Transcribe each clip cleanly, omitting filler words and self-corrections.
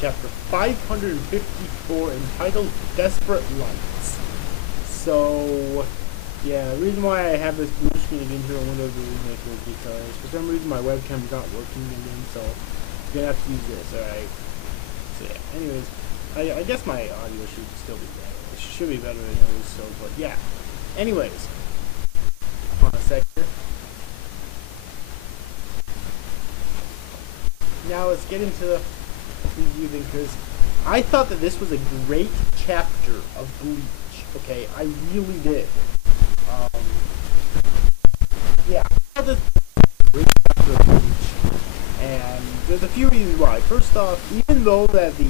chapter 554 entitled Desperate Lights. So, yeah, the reason why I have this blue screen again here on Windows Remaker is because for some reason my webcam is not working again, so I'm gonna have to use this, alright? So yeah, anyways, I guess my audio should still be better. It should be better anyways, so, but yeah. Anyways, hold on a sec here. Now let's get into the review thing, because I thought that this was a great chapter of Bleach. Okay, I really did. Yeah, I thought this was a great chapter of Bleach, and there's a few reasons why. First off, even though that the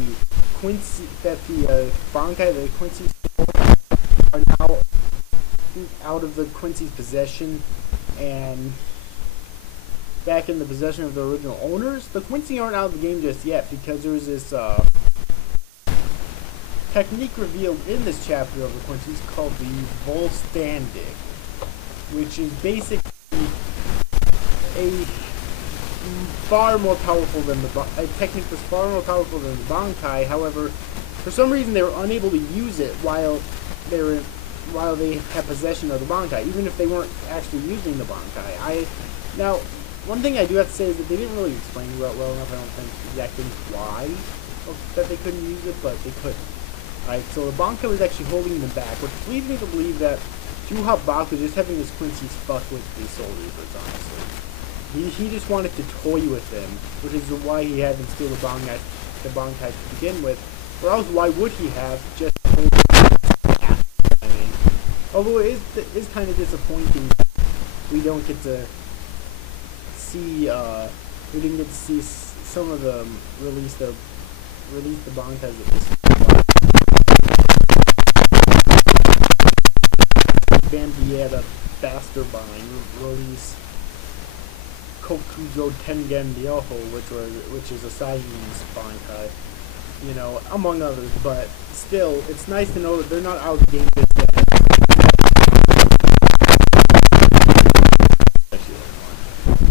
Bankai, the Quincy are now out of the Quincy's possession and back in the possession of the original owners, the Quincy aren't out of the game just yet, because there's this technique revealed in this chapter of the Quincy's called the Volstandig, which is basically a far more powerful than a technique that's far more powerful than the Bankai. However, for some reason they were unable to use it while they had possession of the Bankai, even if they weren't actually using the Bankai. Now, one thing I do have to say is that they didn't really explain well enough, I don't think, exactly why that they couldn't use it, but they couldn't. Alright, so the Bankai was actually holding them back, which leads me to believe that Juha Bach was just having his Quincy's fuck with the Soul Reapers, honestly. He just wanted to toy with them, which is why he had them steal the Bankai to begin with, or else why would he have just hold them? I mean, although it is kind of disappointing that we don't get to see, we didn't get to see some of them release the Bankais at this point. Bambietta Basterbine release Kokuzo Tengen Ryoho, which is Asahi's Bankai, you know, among others, but still, it's nice to know that they're not out of the game just yet.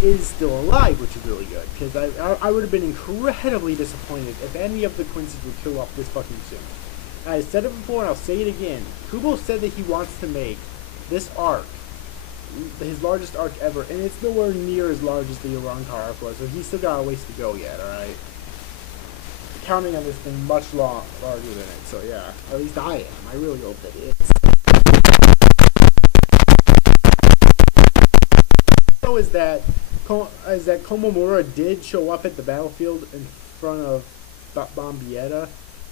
Is still alive, which is really good, because I would have been incredibly disappointed if any of the Quincy's would kill off this fucking soon. I said it before and I'll say it again. Kubo said that he wants to make this arc his largest arc ever, and it's nowhere near as large as the Urankar arc was, so he's still got a ways to go yet, alright? Counting on this thing much larger than it, so yeah, at least I am. I really hope that it is. Is that Komomura did show up at the battlefield in front of Bambietta,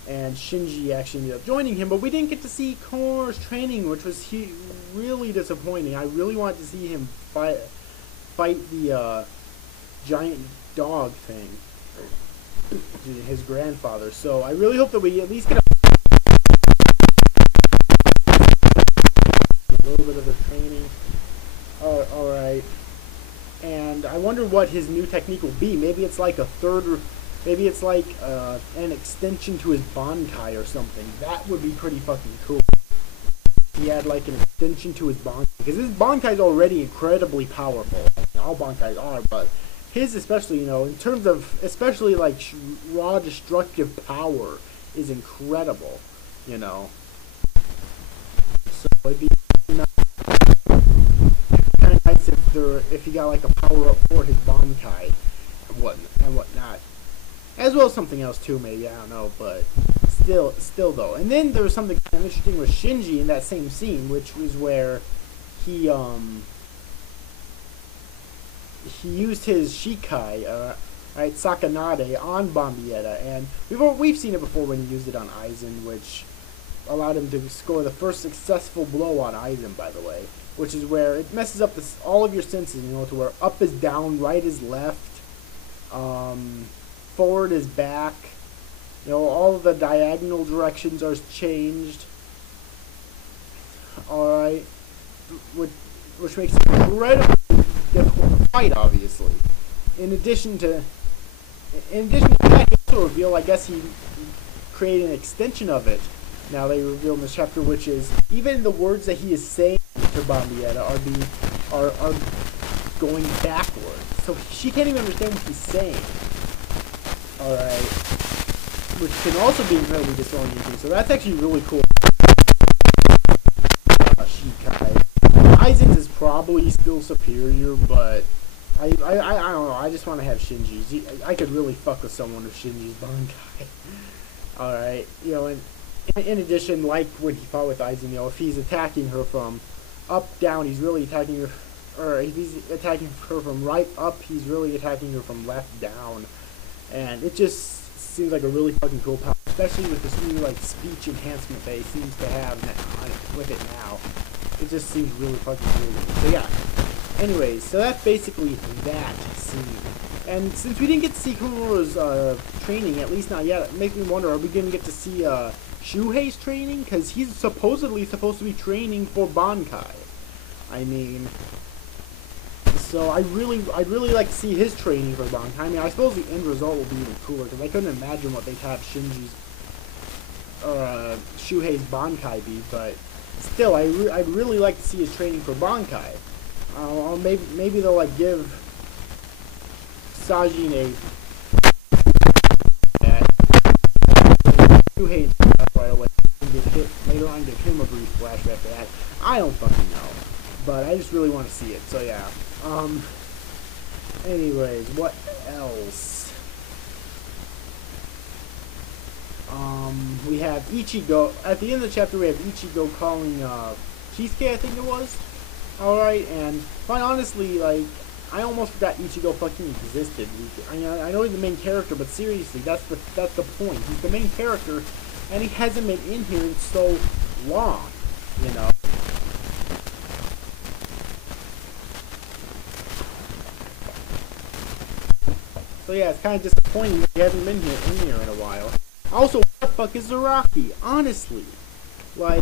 and Shinji actually ended up joining him, but we didn't get to see Komomura's training, which was really disappointing. I really wanted to see him fight the giant dog thing, his grandfather, so I really hope that we at least get a little bit of the training. Alright. And I wonder what his new technique will be. Maybe it's like maybe it's like an extension to his Bankai or something. That would be pretty fucking cool. He had like an extension to his Bankai, because his Bankai is already incredibly powerful. I mean, all Bankais are, but his especially, you know, in terms of especially like raw destructive power, is incredible. You know. So it'd be nice if he got like a power up for his Bankai and whatnot, as well as something else too, maybe, I don't know, but still though. And then there was something kind of interesting with Shinji in that same scene, which was where he used his Shikai, right, Sakanade on Bambietta, and we've seen it before when he used it on Aizen, which allowed him to score the first successful blow on Aizen, by the way, which is where it messes up all of your senses, you know, to where up is down, right is left, forward is back, you know, all of the diagonal directions are changed, alright, which makes it incredibly difficult to fight, obviously. In addition to that, he also revealed, I guess he created an extension of it. Now they reveal in this chapter, which is even the words that he is saying to Bambietta are going backwards. So she can't even understand what he's saying. Alright. which can also be incredibly disorienting. So that's actually really cool. Shikai. Aizen's is probably still superior, but I don't know. I just want to have Shinji's. I could really fuck with someone with Shinji's Bankai. Alright, you know, and in addition, like when he fought with Aizen, you know, if he's attacking her from up, down, he's really attacking her, or if he's attacking her from right up, he's really attacking her from left down. And it just seems like a really fucking cool power, especially with this new, like, speech enhancement that he seems to have with it now. It just seems really fucking cool. So yeah. Anyways, so that's basically that scene. And since we didn't get to see Kumura's training, at least not yet, it makes me wonder, are we going to get to see Shuhei's training? Because he's supposedly supposed to be training for Bankai. I mean, so I'd really like to see his training for Bankai. I mean, I suppose the end result will be even cooler, because I couldn't imagine what they'd have Shuhei's Bankai be, but still, I'd really like to see his training for Bankai. Maybe they'll like give Sajin Shuhei right away and later on give him a brief flashback to that. I don't fucking know, but I just really want to see it. So yeah. Anyways, what else? We have Ichigo at the end of the chapter. We have Ichigo calling Kisuke, I think it was. Alright, and quite honestly, like, I almost forgot Ichigo fucking existed. I know he's the main character, but seriously, that's the point. He's the main character, and he hasn't been in here in so long, you know. So yeah, it's kind of disappointing that he hasn't been here in a while. Also, what the fuck is Zaraki? Honestly, like.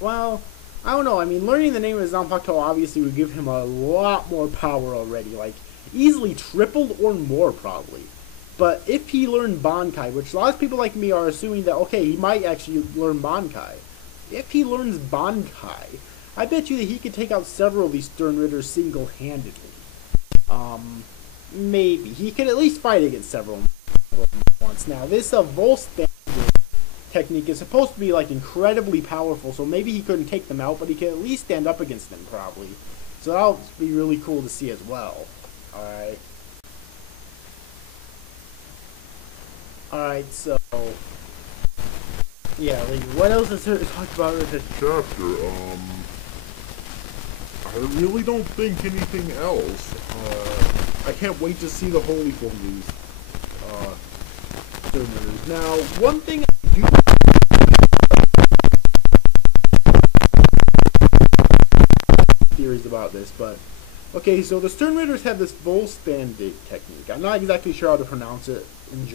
Well, I don't know. I mean, learning the name of Zanpakuto obviously would give him a lot more power already, like easily tripled or more probably. But if he learned Bankai, which a lot of people like me are assuming that, okay, he might actually learn Bankai. If he learns Bankai, I bet you that he could take out several of these Stern Ritters single-handedly. Maybe. He could at least fight against several once. Now, this Volstagg technique is supposed to be like incredibly powerful, so maybe he couldn't take them out, but he can at least stand up against them probably. So that'll be really cool to see as well. Alright, so yeah, like, what else is there to talk about in this chapter? I really don't think anything else. I can't wait to see the Holy Fingers. Now, one thing I do theories about this, but okay, so the Stern Ritters have this Volstagg technique. I'm not exactly sure how to pronounce it in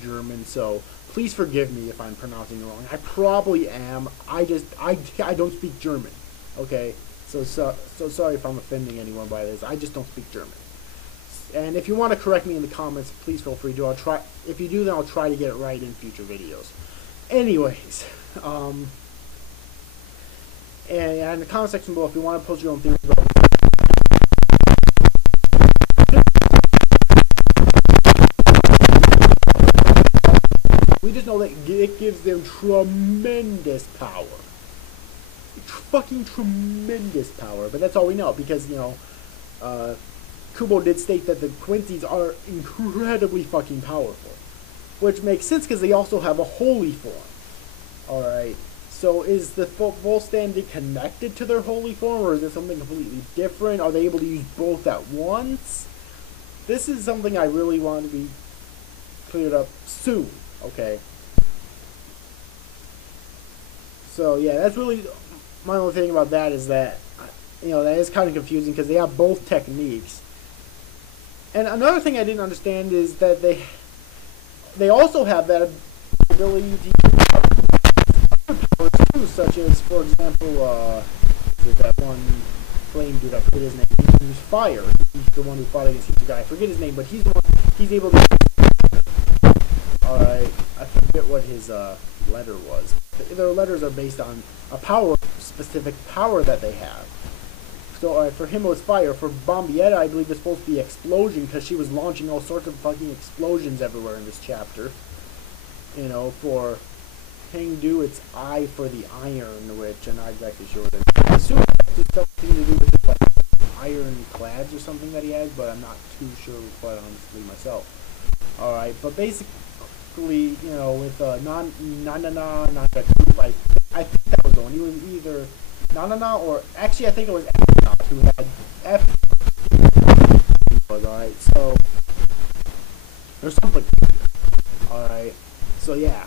German, so please forgive me if I'm pronouncing it wrong. I probably am. I don't speak German. Okay, so sorry if I'm offending anyone by this. I just don't speak German. And if you want to correct me in the comments, please feel free to. I'll try. If you do, then I'll try to get it right in future videos. Anyways, and in the comment section below, if you want to post your own theories about we just know that it gives them tremendous power. Fucking tremendous power. But that's all we know, because, you know, Kubo did state that the Quincy's are incredibly fucking powerful. Which makes sense, because they also have a holy form. Alright. So is the Volstagg connected to their holy form, or is it something completely different? Are they able to use both at once? This is something I really want to be cleared up soon. Okay. So yeah, that's really my only thing about that, is that, you know, that is kind of confusing because they have both techniques. And another thing I didn't understand is that they also have that ability to use other powers too, such as, for example, that one flame dude, I forget his name. He can use fire. He's the one who fought against Hitsugai. I forget his name, but he's the one. He's able to. Alright, I forget what his letter was. Their letters are based on a specific power that they have. So for him it was fire. For Bombietta, I believe it's supposed to be explosion because she was launching all sorts of fucking explosions everywhere in this chapter. You know, for Hangdu, it's I for the iron, which I'm not exactly sure what it is. I assume it's something to do with like ironclads or something that he has, but I'm not too sure quite honestly myself. Alright, but basically, you know, with Nanana, I think that was the one. He was either Nanana or, actually I think it was F who had F. Alright, so, there's something. Alright, so yeah.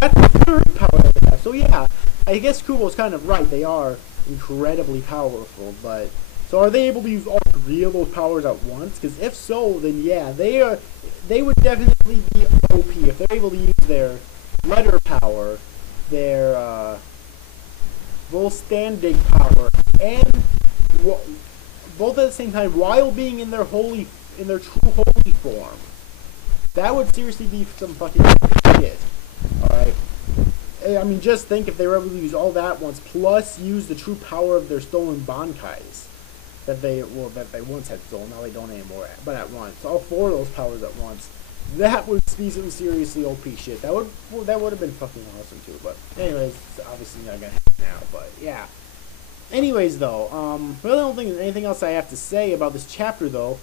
That's the third power that they have. So yeah, I guess Kubo's kind of right. They are incredibly powerful, but so are they able to use all three of those powers at once? Because if so, then yeah, they would definitely be OP if they're able to use their letter power, their Volstandig power, and both at the same time while being in their true holy form. That would seriously be some fucking shit. Alright. I mean, just think if they were able to use all that once, plus use the true power of their stolen Bankais that they once had stolen, now they don't anymore, but at once. All four of those powers at once. That would be some seriously OP shit. That would have been fucking awesome too. But anyways, it's obviously not gonna happen now. But yeah. Anyways, though, really don't think there's anything else I have to say about this chapter, though.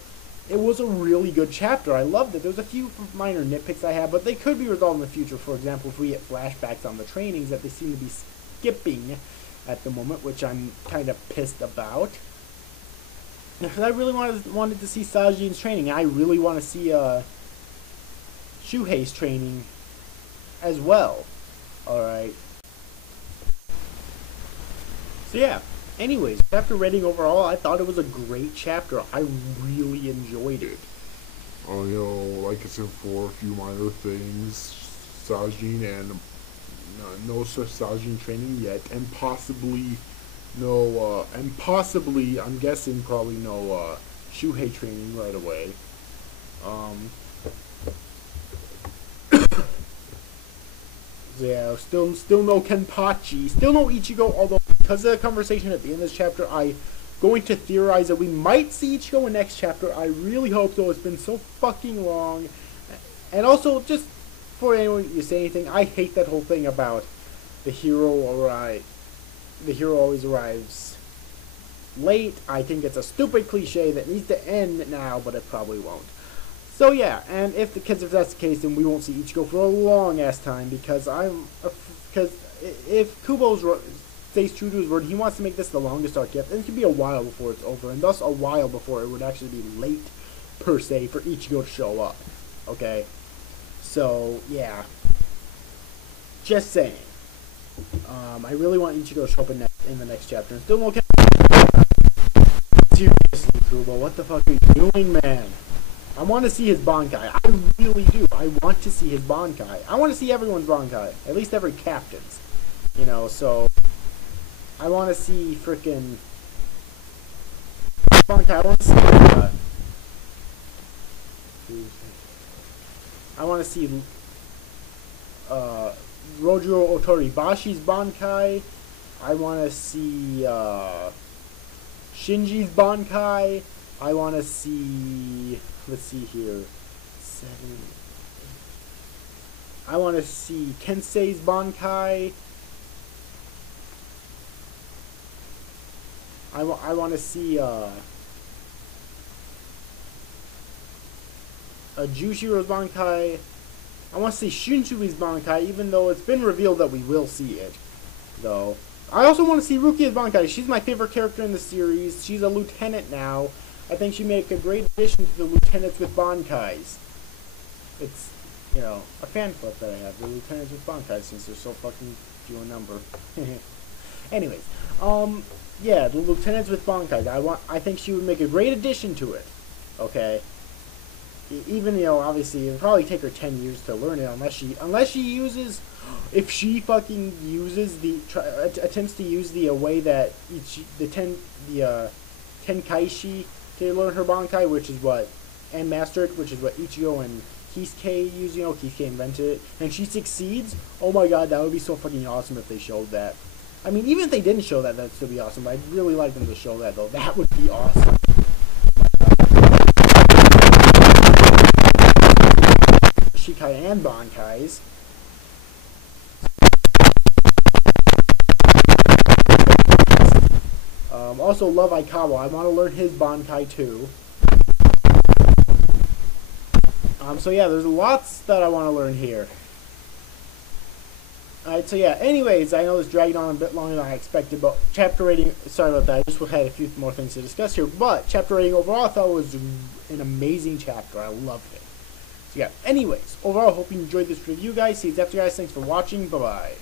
It was a really good chapter. I loved it. There's a few minor nitpicks I have, but they could be resolved in the future. For example, if we get flashbacks on the trainings that they seem to be skipping at the moment, which I'm kind of pissed about. Because I really wanted to see Sajin's training. I really want to see Shuhei's training as well. Alright. So yeah. Anyways, chapter rating overall, I thought it was a great chapter. I really enjoyed it. You know, like I said before, a few minor things. Sajin and no such Sajin training yet, and possibly I'm guessing probably no Shuhei training right away. Yeah, still no Kenpachi, still no Ichigo, although because of the conversation at the end of this chapter, I'm going to theorize that we might see Ichigo in the next chapter. I really hope so. It's been so fucking long. And also, just before anyone you say anything, I hate that whole thing about the hero always arrives late. I think it's a stupid cliche that needs to end now, but it probably won't. So yeah, and if that's the case, then we won't see Ichigo for a long ass time because if Kubo stays true to his word, he wants to make this the longest arc yet, then it could be a while before it's over, and thus a while before it would actually be late per se for Ichigo to show up. Okay, so yeah, just saying. I really want Ichigo to show up in the next chapter, and still won't. Seriously, Kubo, what the fuck are you doing, man? I want to see his Bankai. I really do. I want to see his Bankai. I want to see everyone's Bankai. At least every captain's. You know, so... I want to see frickin' Bankai. I want to see... Rojiro Otoribashi's Bankai. I want to see, Shinji's Bankai. I want to see... Let's see here. 7. I want to see Kensei's Bankai. I want to see Jushiro's Bankai. I want to see Shinjui's Bankai, even though it's been revealed that we will see it, though. I also want to see Rukia's Bankai. She's my favorite character in the series. She's a lieutenant now. I think she'd make a great addition to the lieutenants with Bankais. It's, you know, a fan club that I have, the lieutenants with Bankais, since they're so fucking few in number. Anyways, yeah, the lieutenants with Bankais. I think she would make a great addition to it. Okay. Even, you know, obviously, it would probably take her 10 years to learn it, unless she uses, if she fucking uses attempts to use the way that Tenkaichi to learn her Bankai, which is what, and master it, which is what Ichigo and Kisuke use, you know, Kisuke invented it, and she succeeds. Oh my god, that would be so fucking awesome if they showed that. I mean, even if they didn't show that, that'd still be awesome. But I'd really like them to show that, though. That would be awesome. Shikai and Bankais. Also, love Aikawa. I want to learn his Bankai too. So yeah, there's lots that I want to learn here. Alright, so yeah, anyways, I know this dragged on a bit longer than I expected, but chapter rating, sorry about that, I just had a few more things to discuss here, but chapter rating overall I thought was an amazing chapter. I loved it. So yeah, anyways, overall, I hope you enjoyed this review, guys. See you after, guys. Thanks for watching. Bye-bye.